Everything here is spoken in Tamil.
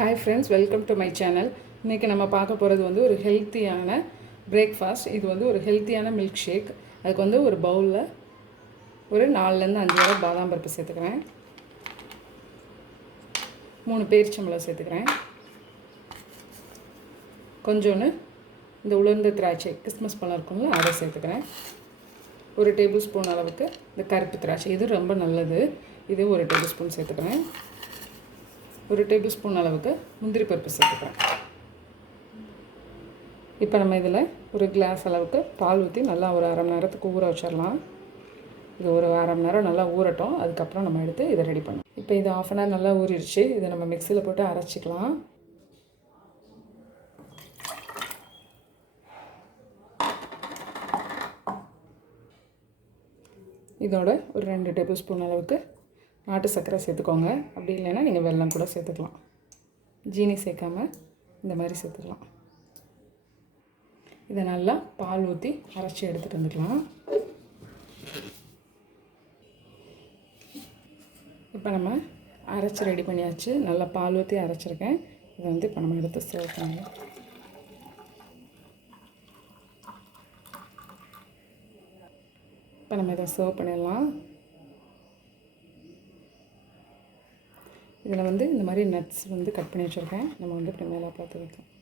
Hi friends, welcome to my channel. இன்னைக்கு நம்ம பார்க்க போறது வந்து ஒரு ஹெல்த்தியான பிரேக்ஃபாஸ்ட். இது வந்து ஒரு ஹெல்த்தியான மில்க் ஷேக். அதுக்கு வந்து ஒரு பவுல்ல ஒரு 4 ல இருந்து 5 வரை பாதாம் பருப்பு சேர்த்துக்கிறேன். 3 பேரிச்சம்பழம் சேர்த்துக்கிறேன். கொஞ்சோன்னு இந்த உலர்ந்த திராட்சை கிஸ்மிஸ் பழம் இருக்கும்ல அதை சேர்த்துக்கிறேன். 1 டேபிள் ஸ்பூன் அளவுக்கு இந்த கருப்பு திராட்சை, இது ரொம்ப நல்லது. இது 1 டேபிள் ஸ்பூன் சேர்த்துக்கிறேன். 1 டேபிள் ஸ்பூன் அளவுக்கு முந்திரி பருப்பு சேர்த்துக்கிறேன். இப்போ நம்ம இதில் ஒரு கிளாஸ் அளவுக்கு பால் ஊற்றி நல்லா ஒரு அரை மணி நேரத்துக்கு ஊற வச்சிடலாம். இது ஒரு அரை மணி நேரம் நல்லா ஊறட்டும். அதுக்கப்புறம் நம்ம எடுத்து இதை ரெடி பண்ணலாம். இப்போ இது ½ அன் ஹவர் நல்லா ஊறிடுச்சு. இதை நம்ம மிக்சியில் போட்டு அரைச்சிக்கலாம். இதோட ஒரு 2 டேபிள் ஸ்பூன் அளவுக்கு நாட்டு சர்க்கரை சேர்த்துக்கோங்க. அப்படி இல்லைன்னா நீங்கள் வெல்லம் கூட சேர்த்துக்கலாம். ஜீனி சேர்க்காமல் இந்த மாதிரி சேர்த்துக்கலாம். இதை நல்லா பால் ஊற்றி அரைச்சி எடுத்துகிட்டு வந்துக்கலாம். இப்போ நம்ம அரைச்சி ரெடி பண்ணியாச்சு. நல்லா பால் ஊற்றி அரைச்சிருக்கேன். இதை வந்து இப்போ நம்ம எடுத்து சர்வ் பண்ணலாம். இப்போ நம்ம இதை சர்வ் பண்ணிடலாம். இதில் வந்து இந்த மாதிரி நட்ஸ் வந்து கட் பண்ணி வச்சுருக்கேன். நம்ம வந்து இப்படி மேலே பார்த்து வைக்கலாம்.